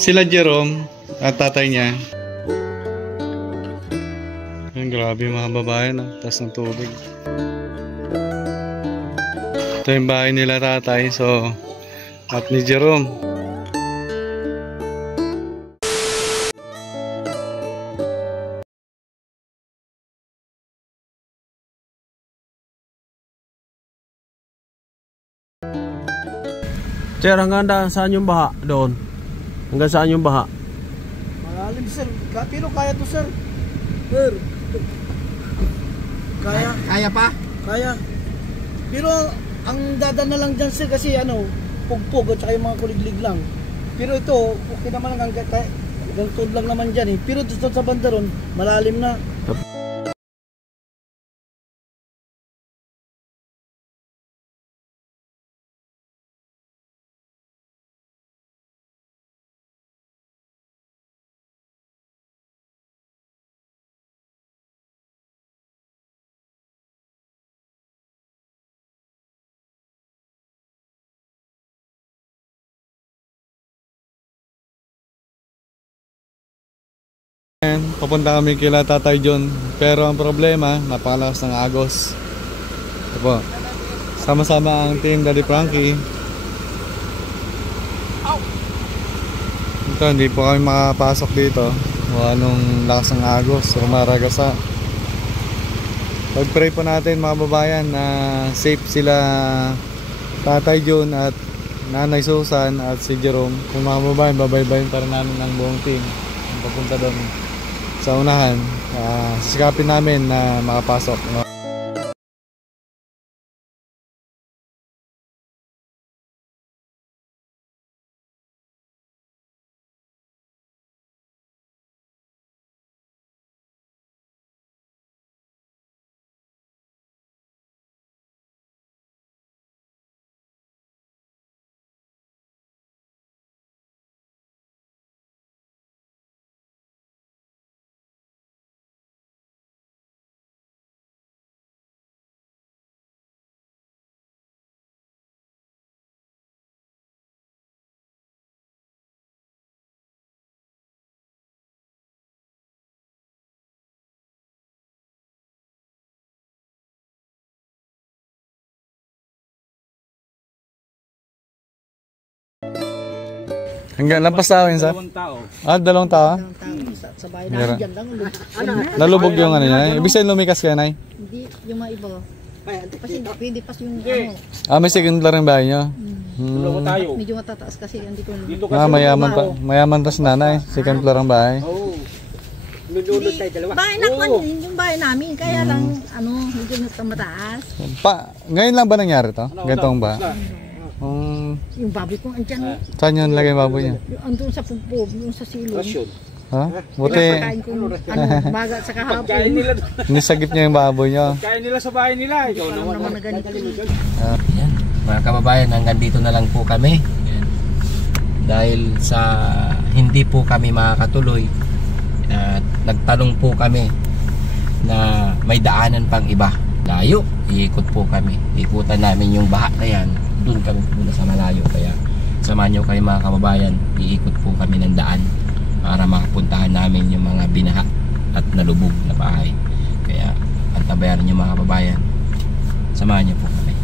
Sila Jerome at tatay niya. Ang grabe mga babae na, taas ng tubig. Ito yung bahay nila tatay, so at ni Jerome. Sir, hanggang saan yung baha doon? Hanggang saan yung baha? Malalim sir, pero kaya to sir. Sir, kaya pa? Kaya. Pero ang dadaan na lang dyan sir kasi ano, pugpog at saka yung mga kuliglig lang. Pero ito, okay naman lang hanggang lang naman dyan eh. Pero dito sa banda ron, malalim na. Papunta kami kila Tatay John, pero ang problema, napakalakas ng agos. Ito po, sama-sama ang team Daddy Frankie. Ito, hindi po kami makapasok dito. Anong lakas ng agos, rumaragasa. Pag-pray po natin mga babayan na safe sila Tatay John at Nanay Susan at si Jerome. Kung mga babayan, babaybayin para namin ng buong team papunta doon sa unahan. Sisikapin namin na makapasok. Hanggang lampas tao yun, sir? Dalawang tao? Sa bahay namin dyan lang. Nalubog yung ano niya. Ibig sabihin lumikas ka na eh? Hindi, yung mga iba. Kasi hindi pas yung ano. May second floor yung bahay nyo? Medyo matataas kasi hindi ko mayaman pa si nanay. Second floor ang bahay. Bahay na ko, yung bahay namin. Kaya lang, medyo mataas. Ngayon lang ba nangyari to? Ganitong ba? Yung baboy ko andyan. Saan yun lagay yung baboy niya? Andun sa pugpog, yung sa silong. Ha? Buti Pagkain ko, baga sa kahapon. nisagip niya yung baboy niya. Kaya nila sa bahay nila. Ikaw naman na ganito. Yan, mga kababayan, hanggang dito na lang po kami. Yan. Dahil sa hindi po kami makakatuloy, nagtanong po kami na may daanan pang iba. Layo, iikot po kami. Ikutan namin yung baha na yan. Doon kami pupunta sa malayo. Kaya samahan nyo kayo mga kababayan, iikot po kami ng daan para makapuntahan namin yung mga binaha at nalubog na bahay. Kaya antabayaran nyo mga kababayan, samahan nyo po kami.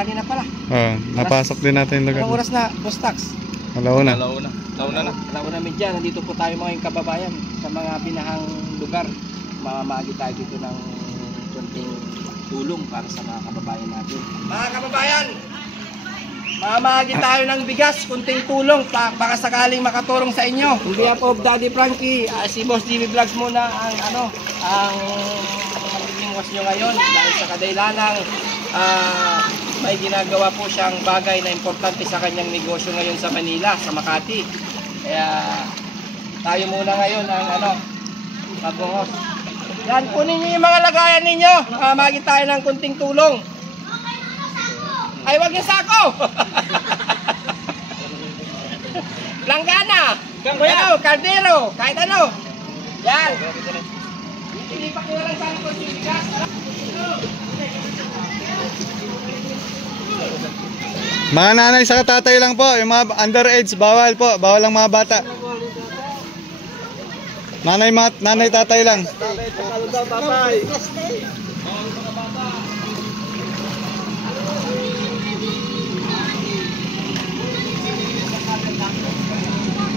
tanghali na pala. Napasok din natin yung lugar. Anong oras na, Boss Tax? Alauna. Alauna medya, nandito po tayo mga kababayan sa mga binahang lugar. Mamamagi tayo dito ng konting tulong para sa mga kababayan natin. Mga kababayan, mamamagi tayo ng bigas, konting tulong, baka sakaling makatulong sa inyo. On behalf of Daddy Frankie, si Boss Jimmy Vlogs muna ang magiging was nyo ngayon dahil sa kadailanang may ginagawa po siyang bagay na importante sa kanyang negosyo ngayon sa Manila, sa Makati. Kaya tayo muna ngayon ang magbungos. Yan, kunin niyo yung mga lagayan ninyo. Mamamagi tayo ng kunting tulong. Ay, wag yung sako! Langgana! Ano, kaldero, kahit ano. Yan. Ilipak nyo lang sana kung sinigas. Mga nanay sa tatay lang po, yung mga underage, bawal po, bawal ang mga bata. Nanay tatay lang.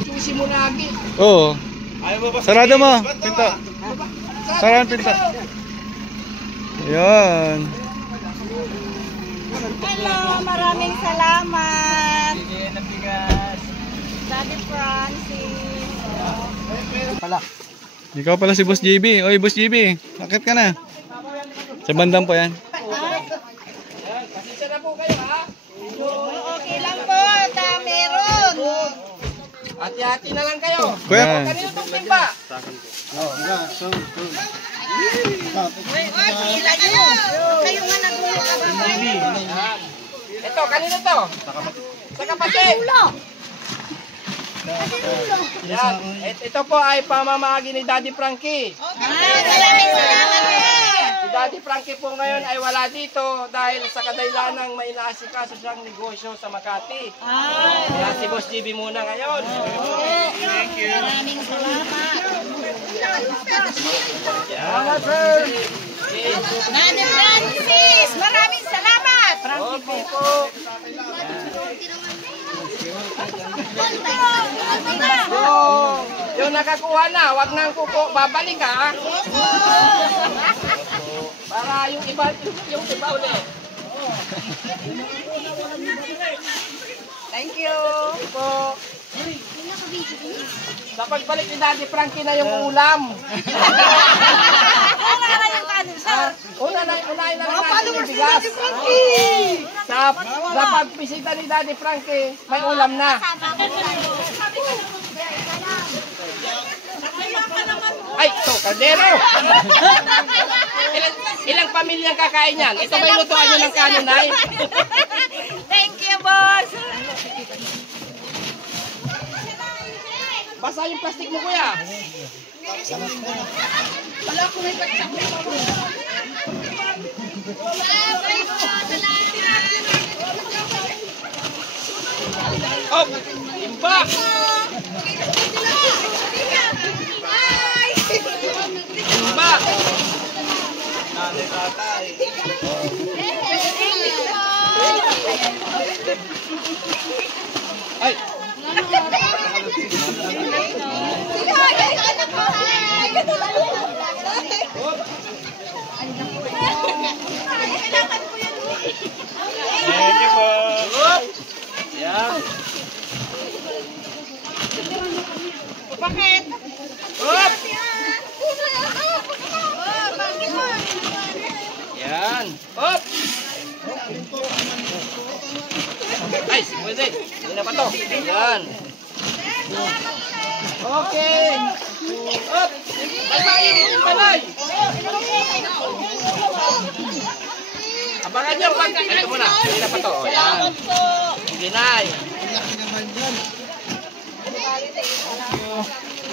Susi mo lagi. Oo. Sarado mo, pinto. Sarado pinto. Yan. Hello, maraming salamat. Daddy Francis. Ikaw pala si Boss JB. Oy, Boss JB, bakit ka na? Sa bandang po yan. Pasensya na po kayo, ha? Okay lang po, meron. Hati-hati na lang kayo. Kuya. Kanino itong timba? Sila nyo. Kayo nga nag-uulog. Ito, kanino to? Sa kapatid. Yan. Ito po ay pamamahagi ni Daddy Frankie. Maraming salamat po. Si Daddy Frankie po ngayon ay wala dito dahil sa kadailanang may inaasikaso siyang negosyo sa Makati. Kaya si Boss GB muna ngayon. Maraming salamat. Salamat, sir. Daddy Francis, maraming salamat. Okay po. Yung nakakuha na, wag nang babalik, ha? Para yung iba ulit. Thank you. Po. Sa pagbalik ni Daddy Frankie na yung ulam. Wala na yung kanin, sir. Unahin na lang natin yung bigas. Sa pagpisita ni Daddy Frankie, may ulam na. Ay, ito, kaldero. Ilang pamilyang kakain yan? Ito ba yung lutuan nyo ng kanin, Nay? Thank you, boss. Basa yung plastic mo, kuya. Wala ko may plastic mo. Oh, imba. Imba. Ay. Yan. Bakit? Hop. Yan. Hop. Ay, si pwede. Hindi na pa to. Yan. Okay. Hop. Basahin mo yung balay. Abangan nyo pag... Ito muna. Hindi na pa to. Yan. Hindi na.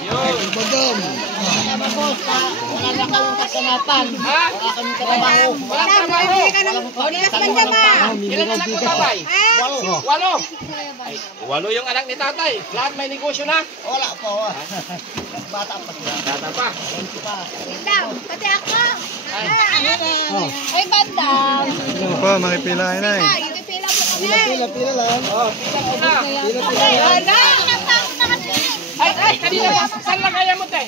Yun. Wala na akong kasanapan. Ha? Wala kami trabaho. Walang trabaho. Ilan anak mo, tatay? 8. Ay, 8 yung anak ni tatay. Lahat may negosyo na? Wala po. Bata pa sila. Bata pa. Pati ako. Ay, bandang. Ano pa, makipilahin na eh. Pila lang. Ay, kanina ba? Saan lang kaya mo, te?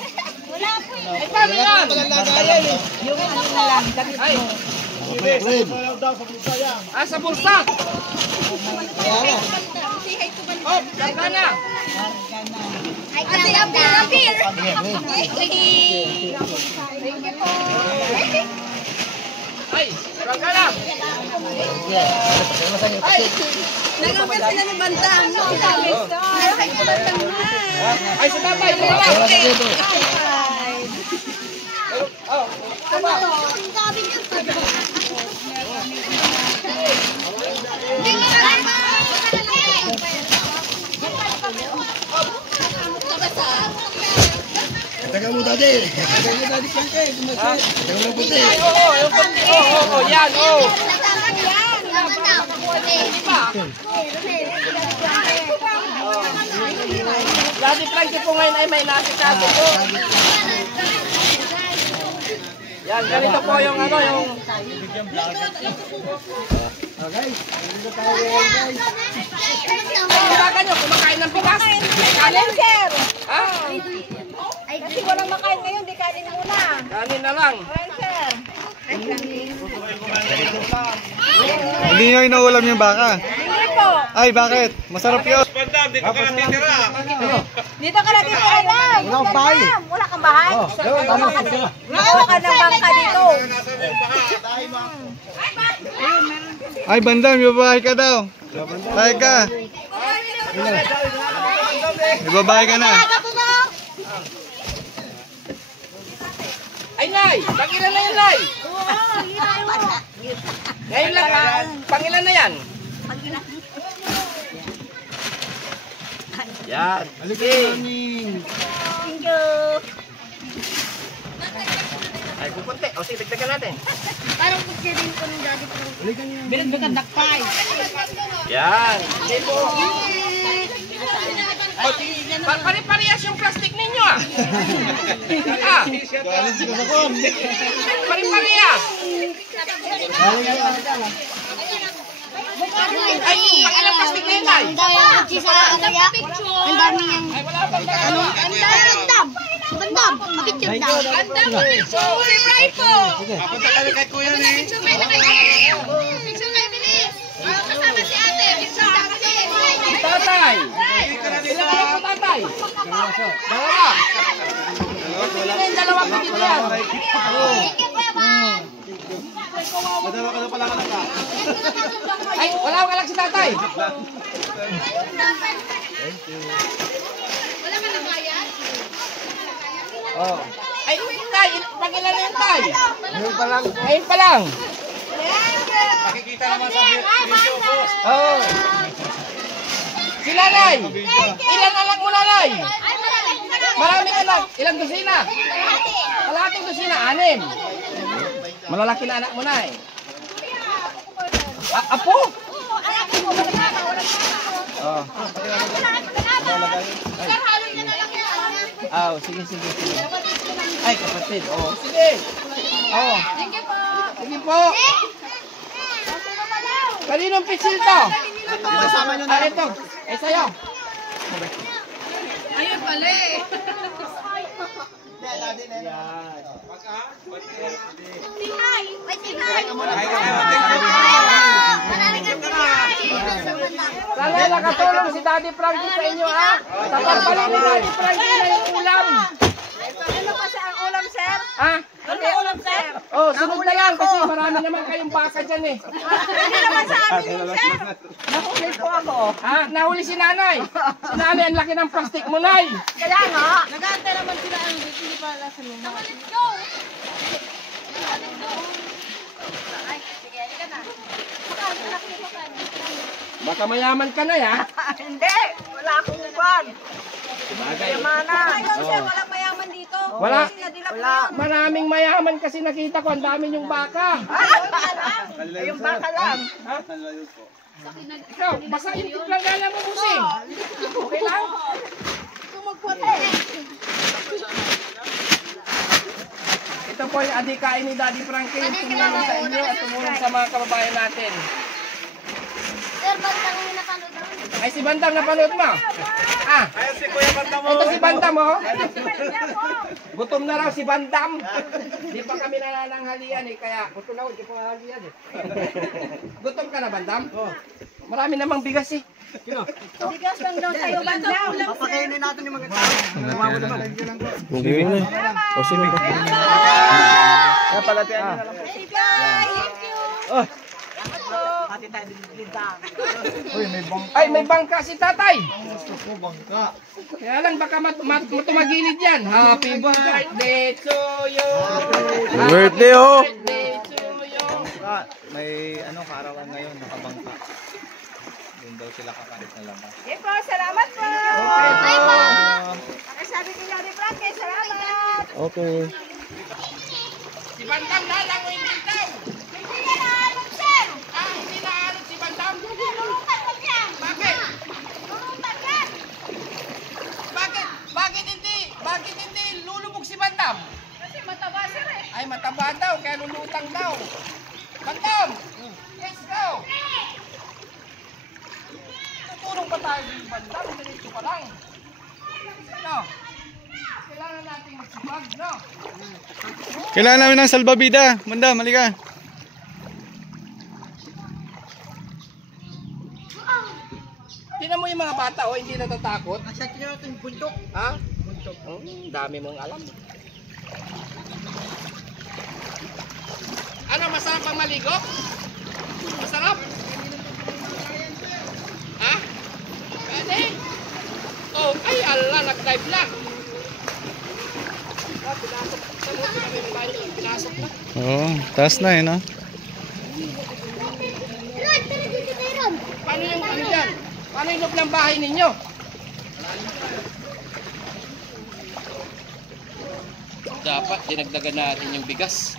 Ay, paano yan? Yung ano na lang, damit Ay, mo. sa bulsa. Oh, ganda na. Ate, apir. Ay, ganda na. Ay, Nagapit sila ni Bandang. ay, sa tatay, ito na lang. Oh, Taga mo dati. Taga mo dati Frankie. Taga mo puti. ay, yung puti. Yan, Daddy Frankie po ngayon ay may nasikaso po. Yan, ganito po yung ano, yung... Guys, dito tayo guys. Kumakain nyo, kumakain ng bigas. Kanin? Sir! Ah, Kasi walang makain ngayon, di kanin muna. kanin na lang. Sir! Hindi nyo inuulam yung baka. Hindi po. Ay, bakit? Masarap yun. Dito ka lang dito lang. Wala kang bahay. Wala kang bahay. Tama ka sila. Wala ka ng bangka dito. Ay, Bandam, babae ka daw. Babae ka. Babae ka na. Ay, Nay! Pangilan na yan, Nay! Ngayon lang, pangilan na yan? Yan. Sige. Thank you. Ay, kukunti. O, sige, dagdagan natin. Parang picture din ko ng daddy ko. Yan. Sige po. O, pare-parehas yung plastic ninyo, ah. Ah. Pare-parehas. Ay, pangilang plastic na yun, Nay? Ang dami yung kutsi sa kaya. Ang dami yung... Ay, wala pang ano. Bandam! Bandam! Mapicture daw. Bandam! Picture! Right po! Papunta kami kay Kuya ni. Picture kayo na kayo! Picture kayo, bilis! Kasama si ate! Picture daw kasi! Tatay. Ilan kayo po, tatay? Dalawa. Bigyan na yung dalawa po dito yan. Madala ka na pala ka na. Ay, wala ka lang si tatay. Wala ka nang bayad? Oh. Ay, tay, pagilan na yung tay. Ngayon pa lang. Ngayon pa lang. Makikita naman sa video, boss. Oh. Si nanay. Ilang anak mo, nanay? Ay, maraming Maraming anak. Ilang dosina? Kalahating dosina, 6. Malalaki na anak mo na eh. Apo? Oh. Sir, halo niya na lang yan. Sige. Ay, kapatid. Oh, sige. Oh. Thank you po. Sige po. Kaninong pitsil to? Ito. Eh, sa'yo. Ayun pala eh. Tihay! May tihay! Sana nakatulong si Daddy Frankie sa inyo, ha? Tapagpalan ni Daddy Frankie na yung ulam. Ano kasi ang ulam, sir? Ha? Ano yung ulam, sir? Oh, sunod na lang kasi marami naman kayong baka dyan eh. Hindi naman sa amin yun, sir. Nahuli po ako. Ha? Nahuli si nanay. Si nanay, ang laki ng plastic mo, nay. Kaya nga. Nag-aantay naman sila ang hindi pa alas sa luma. Let's go! Baka mayaman ka na, ya. Hindi. Wala akong upan. Yamana. Walang mayaman dito. Wala. Wala. Maraming mayaman kasi nakita ko, ang dami yung baka. Yung baka lang. Ha? Ikaw, basta yung tiplangala mo, busing. Okay lang? Ito po yung adikain ni Daddy Frankie, yung tumulong sa inyo at tumulong sa mga kababayan natin. Sir, Bandang yung napanood namin. Ay, si Bandam napanood mo? Ah, Ayun si Kuya Bandam mo. ito si Bandam, oh. Gutom na raw si Bandam. Di pa kami nanananghalian eh, kaya gutom na ako, di pa nanghalian eh. Gutom ka na, Bandam? Marami namang bigas eh. Bigas lang daw sa'yo, Bandam. Papakainin natin yung mga tao. Sige na. O sige. Kaya palatian nyo na lang. Thank you. Hati tayo dinidang. Ay, may bangka si tatay. Gusto ko bangka. Kaya lang baka matumagilid yan. Happy birthday to you. Birthday, oh. Birthday to you. May kaarawan ngayon, nakabangka. Doon daw sila kakarit na labas. Okay po, salamat po. Bye po. Sabi ko Johnny Frankie, salamat. Okay. Si Bandam lalangoy dito. Hindi na naalog, sir. Ah, hindi naalog si Bandam. Lulutan mo yan. Bakit? Lulutan yan. Bakit hindi lulubog si Bandam? Kasi mataba sir eh. Ay, mataba daw, kaya lulutang daw. Bandam! Let's go! Tutulong pa tayo din, Bandam. Ganito pa lang. No? Kailangan natin magsibag, no? Kailangan namin ng salbabida. Bandam, halika. Tingnan mo yung mga bata, oh, hindi natatakot. Check nyo natin yung bundok. Ha? Dami mong alam. Ano, masarap ang maligo? Masarap? Ha? Pwede? Oh, ay ala, nag-dive lang. Ah, pinasok. Sabuti kami yung bahay nila, pinasok na. Oo, taas na no? Lord, tara dito tayo ron. Paano yung ano dyan? Paano yung loob ng bahay ninyo? Dapat dinagdagan natin yung bigas.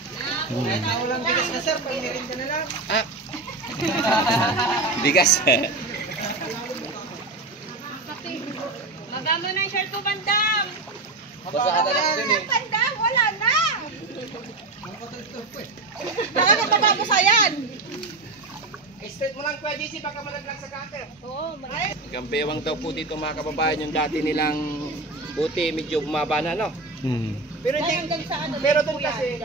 Walang bigas na sir, pagmirin ka na lang. Ah. Bigas. Magama na yung shirt ko, Bandam. Basahan na lang din eh. Bandam, wala na. Baka nagpapabo sa yan. Straight mo lang Kuya JC, baka malaglag sa cutter. Oo, Gambewang daw po dito mga kababayan, yung dati nilang buti medyo bumaba na, no? Pero hindi, pero doon kasi,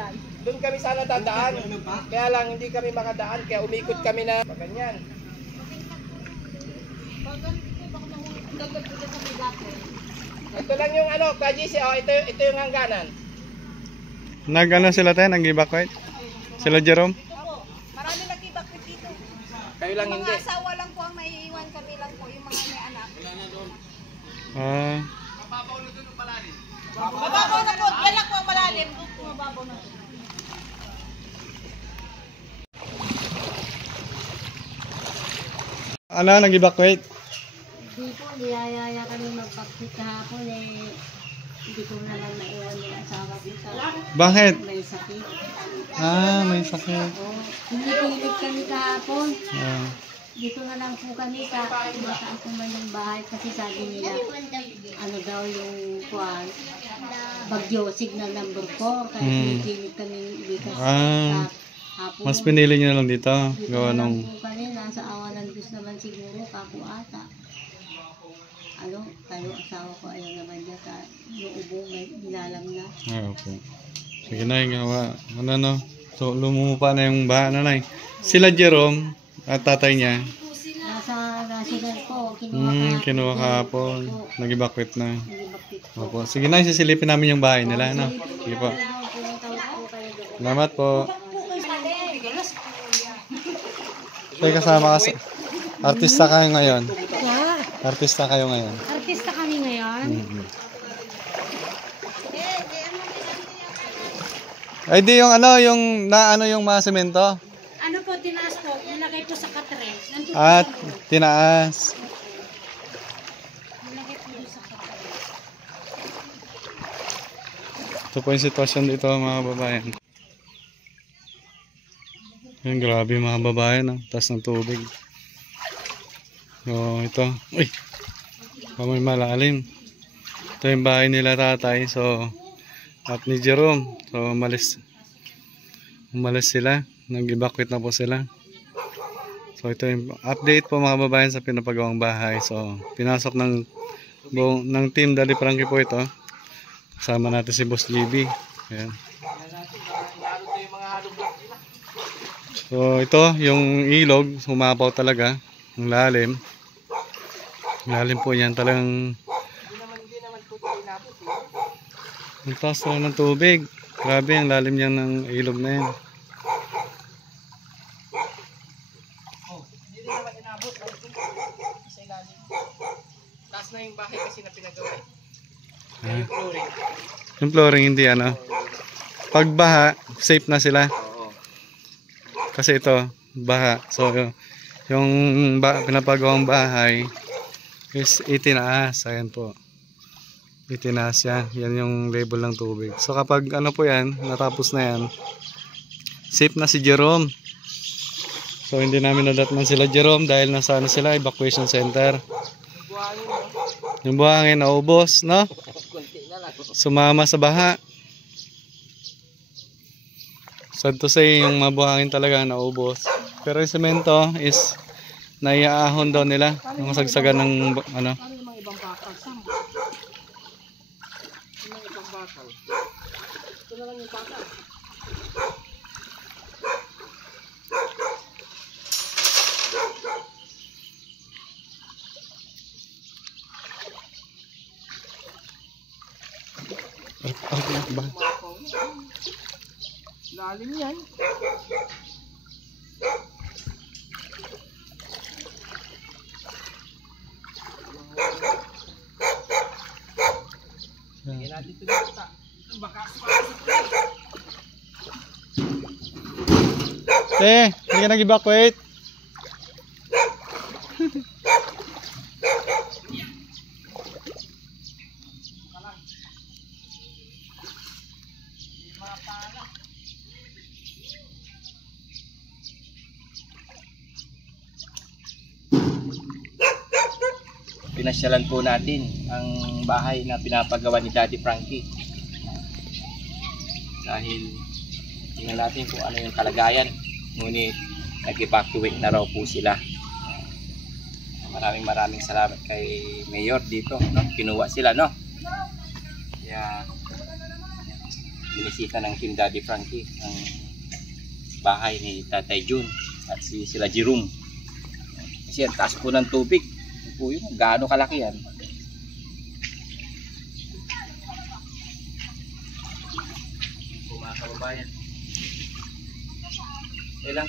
doon kami sana dadaan. Kaya lang hindi kami makadaan, kaya umikot kami na ganyan. Ito lang yung ano, Kuya JC, oh, ito yung hangganan. Nag-ano sila tayo? Nag-evacuate? Sila Jerome? Opo, marami nag-ibakit dito. Kayo lang Mga hindi. asawa lang po ang maiiwan, kami lang po yung mga may anak. Ah, Mababaw na po, yan lang po ang malalim. Mababaw na po. ano, nag-evacuate? Hindi po, niyayaya kami mag-backfit kahapon eh. Hindi ko na lang naiwan yung asawa ko sa Bakit? may sakit. Ah, may sakit. O, pinipilit kami kahapon. Ah, Dito na lang po kami sa mataas naman yung bahay kasi sabi nila ano daw yung kuwan, bagyo, signal number 4. Kaya pinipilit kami ibigas Ah, sa hapon. mas pinili nyo lang dito. Dito Gawa na lang nung... po kami, nasa awa ng Diyos naman siguro, kapo ata. Ano, kayo asawa ko ayaw naman niya sa nuubo, may nilalam na. Ah, okay. Sige na, gawa. Ano no? So, lumumupa na yung baha na na. Sila Jerome at tatay niya. Nasa national po, kinuha Kinuha kahapon. Nag-evacuate na. Nag-ibakit po. Opo. Sige na, sisilipin namin yung bahay nila. Ano? Sige po. Pumunta po kayo doon. Salamat po. Tay, kasama ka sa... Artista kayo ngayon. Artista kayo ngayon. Artista kami ngayon. Ay di yung ano, yung na ano yung mga semento. Ano po, tinaas po, nilagay po sa katre. Nandun At tinaas. nilagay po doon sa katre. Ito po yung sitwasyon dito mga babayan. Yan, grabe mga babayan. No? Taas ng tubig. So, ito. Uy! May malalim. Ito yung bahay nila tatay. So, at ni Jerome. So, umalis sila. Nag-evacuate na po sila. So ito yung update po mga kababayan sa pinapagawang bahay. So pinasok ng team Daddy Frankie po ito. Kasama natin si Boss GB. Ayan. So ito yung ilog, humapaw talaga, ang lalim. Lalim po yan talagang. Ang taas lang ng tubig. Grabe ang lalim niyan ng ilog na yan. Taas na yung bahay kasi na pinagawa. Yung flooring. Yung flooring hindi ano. Pag baha, safe na sila. Oo. Kasi ito, baha. So yung pinapagawang bahay is itinaas. Ayan po. Itinaas yan. Yan yung level ng tubig. So kapag ano po yan, natapos na yan, safe na si Jerome. So hindi namin nadatnan sila Jerome dahil nasa ano sila, evacuation center. Yung buhangin naubos, no? Sumama sa baha. Sad to say, yung mabuhangin talaga naubos. Pero yung semento is naiaahon daw nila. Yung sagsagan ng ano. Lalim yan. Hindi natin ito dito. Baka Hindi ka nag-evacuate. pinasyalan po natin ang bahay na pinapagawa ni Daddy Frankie. Dahil tingnan natin kung ano yung kalagayan. Ngunit nag-evacuate na raw po sila. Maraming salamat kay Mayor dito, no? Kinuha sila, no? Kaya binisita ng Team Daddy Frankie ang bahay ni Tatay Jun at sila Jerome. Kasi ang taas po ng tubig. Ito po yun, gaano kalaki yan. Mga kababayan. Kailan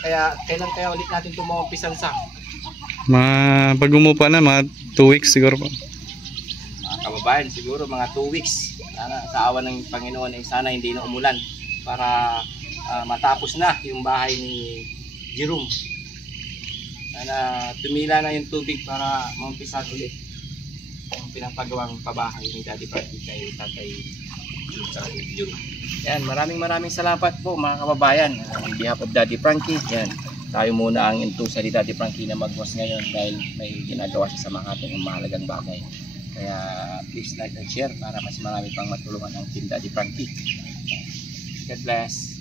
kaya ulit natin tumawagpisan sa? Pag umupa na, mga 2 weeks siguro po. Mga kababayan, siguro mga 2 weeks. Sana, sa awa ng Panginoon ay sana hindi na umulan para matapos na yung bahay ni Jerome. Sana tumila na yung tubig para maumpisan ulit ang pinapagawang pabahay ni Daddy Frankie kay Tatay Jerome. Yan, maraming salamat po mga kababayan. On behalf of Daddy Frankie, yan, tayo muna ang intusa ni Daddy Frankie na magwas ngayon dahil may ginagawa siya sa Makati ng mahalagang bagay. Kaya please like and share para mas marami pang matulungan ang Team Daddy Frankie. God bless.